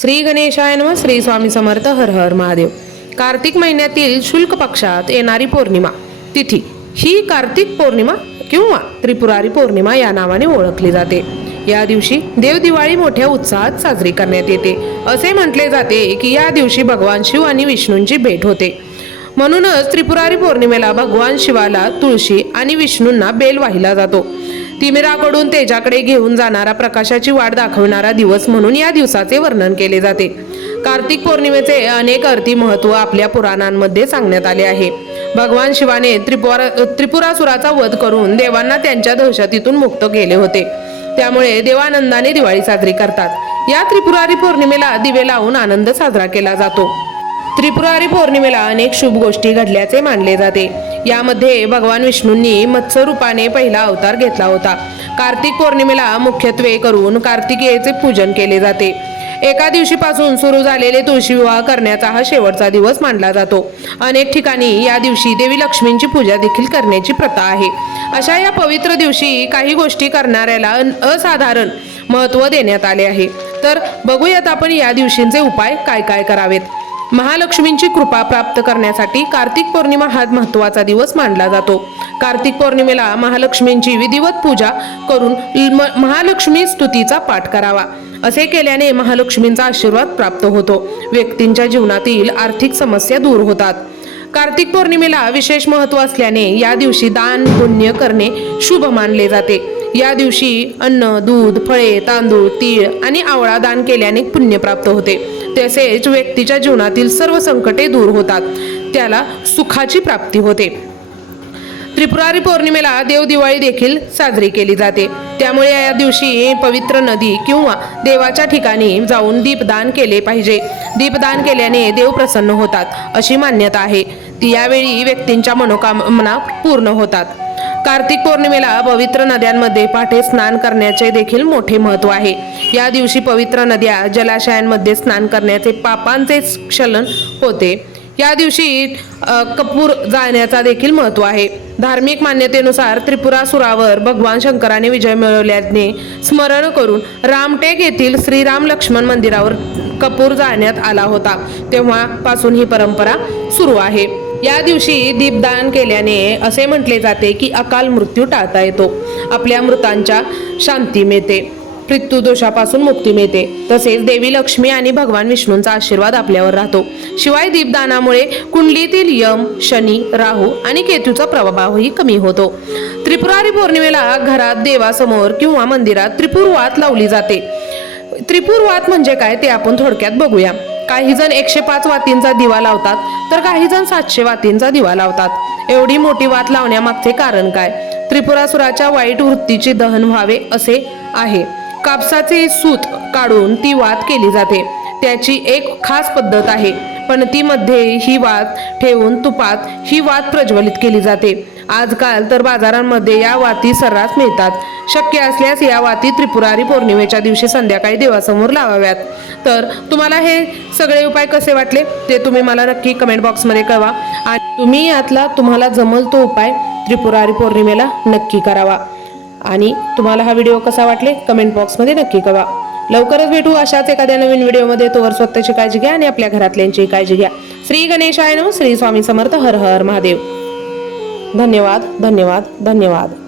श्री गणेशाय नम श्री स्वामी समर्थ हर हर महादेव. कार्तिक महिन्यातील शुल्क पक्षात येणारी पौर्णिमा तिथी. ही कार्तिक पौर्णिमा किंवा त्रिपुरारी पौर्णिमा या नावाने ओळखली जाते. या दिवशी देव दिवाळी मोठ्या उत्साहात साजरी करण्यात येते. असे म्हटले जाते की या दिवशी भगवान शिव आणि विष्णूंची भेट होते. म्हणूनच त्रिपुरारी पौर्णिमेला भगवान शिवाला तुळशी आणि विष्णूंना बेल वाहिला जातो. तिमिराकडून तेजाकडे घेऊन जाणारा प्रकाशाची वाट दाखवणारा दिवस म्हणून या दिवसाचे वर्णन केले जाते. कार्तिक पौर्णिमेचे अनेक अर्थी महत्त्व आपल्या पुराणांमध्ये सांगण्यात आले आहे. भगवान शिवाने त्रिपुरा त्रिपुरासुराचा वध करून देवांना त्यांच्या दहशतीतून मुक्त केले होते. त्यामुळे देवानंदाने दिवाळी साजरी करतात. या त्रिपुरारी पौर्णिमेला दिवे लावून आनंद साजरा केला जातो. त्रिपुरारी पौर्णिमेला अनेक शुभ गोष्टी घडल्याचे मानले जाते. यामध्ये भगवान विष्णूंनी मत्स्य रूपाने पहिला अवतार घेतला होता. कार्तिक पौर्णिमेला मुख्यत्वे करून कार्तिकेयचे पूजन केले जाते. एका दिवशीपासून सुरू झालेले तुळशी विवाह करण्याचा हा शेवटचा दिवस मानला जातो. अनेक ठिकाणी या दिवशी देवी लक्ष्मींची पूजा देखील करण्याची प्रथा आहे. अशा या पवित्र दिवशी काही गोष्टी करणाऱ्याला अन- असाधारण महत्त्व देण्यात आले आहे. तर बघूयात आपण या दिवशींचे उपाय काय काय करावेत. महालक्ष्मींची कृपा प्राप्त करण्यासाठी कार्तिक पौर्णिमा हा महत्त्वाचा दिवस मानला जातो. कार्तिक पौर्णिमेला महालक्ष्मींची विधिवत पूजा करून म- महालक्ष्मी स्तुतीचा पाठ करावा. असे केल्याने महालक्ष्मींचा आशीर्वाद प्राप्त होतो. व्यक्तींच्या जीवनातील आर्थिक समस्या दूर होतात. कार्तिक पौर्णिमेला विशेष महत्त्व असल्याने या दिवशी दान पुण्य करणे शुभ मानले जाते. या दिवशी अन्न दूध फळे तांदूळ तीळ आणि आवळा दान केल्याने पुण्य प्राप्त होते. तसेच व्यक्तीच्या जीवनातील सर्व संकटे दूर होतात. त्याला सुखाची प्राप्ती होते. त्रिपुरारी पौर्णिमेला देवदिवाळी देखील साजरी केली जाते. त्यामुळे या दिवशी पवित्र नदी किंवा देवाच्या ठिकाणी जाऊन दीपदान केले पाहिजे. दीपदान केल्याने देव प्रसन्न होतात अशी मान्यता आहे. ती यावेळी व्यक्तींच्या मनोकामना पूर्ण होतात. कार्तिक पौर्णिमेला पवित्र नद्यांमध्ये पाठे स्नान करण्याचे देखील मोठे महत्त्व आहे. या दिवशी पवित्र नद्या जलाशयांमध्ये स्नान करण्याचे पापांचे क्षलन होते. या दिवशी कपूर जाळण्याचा देखील महत्त्व आहे. धार्मिक मान्यतेनुसार त्रिपुरासुरावर भगवान शंकराने विजय मिळवल्याने स्मरण करून रामटेक येथील श्रीराम लक्ष्मण मंदिरावर कपूर जाळण्यात आला होता. तेव्हापासून ही परंपरा सुरू आहे. या दिवशी दीपदान केल्याने असे म्हटले जाते की अकाल मृत्यू टाळता येतो. आपल्या मृतांच्या शांती मिळते. दोषापासून मुक्ती मिळते. तसेच देवी लक्ष्मी आणि भगवान विष्णूंचा आशीर्वाद आपल्यावर राहतो. शिवाय दीपदानामुळे कुंडलीतील यम शनी राहू आणि केतूचा प्रभावही कमी होतो. त्रिपुरारी पौर्णिमेला घरात देवासमोर किंवा मंदिरात त्रिपुर वात लावली जाते. त्रिपुर वात म्हणजे काय ते आपण थोडक्यात बघूया. काही जण एकशे पाच वातींचा दिवा लावतात तर काही जण सातशे वातींचा दिवा लावतात. एवढी मोठी वात लावण्यामागचे कारण काय? त्रिपुरासुराच्या वाईट वृत्तीचे दहन व्हावे असे आहे. कापसाचे सूत काढून ती वात केली जाते. त्याची एक खास पद्धत आहे. पणतीमध्ये ही वात ठेवून तुपात ही वात प्रज्वलित केली जाते. आजकाल तर बाजारांमध्ये या वाती सर्रास मिळतात. शक्य असल्यास या वाती त्रिपुरारी पौर्णिमेच्या दिवशी संध्याकाळी देवासमोर लावाव्यात. तर तुम्हाला हे सगळे उपाय कसे वाटले? ते तुम्ही मला नक्की कमेंट बॉक्समध्ये कळवा. आणि तुम्ही यातला तुम्हाला जमल तो उपाय त्रिपुरारी पौर्णिमेला नक्की करावा. आणि तुम्हाला हा व्हिडिओ कसा वाटले? कमेंट बॉक्समध्ये नक्की कळवा. लवकरच भेटू अशाच एखाद्या नवीन व्हिडिओमध्ये. तोवर स्वतःची काळजी घ्या आणि आपल्या घरातल्यांची काळजी घ्या. श्री गणेशाय नमः. श्री स्वामी समर्थ. हर हर महादेव. धन्यवाद धन्यवाद धन्यवाद.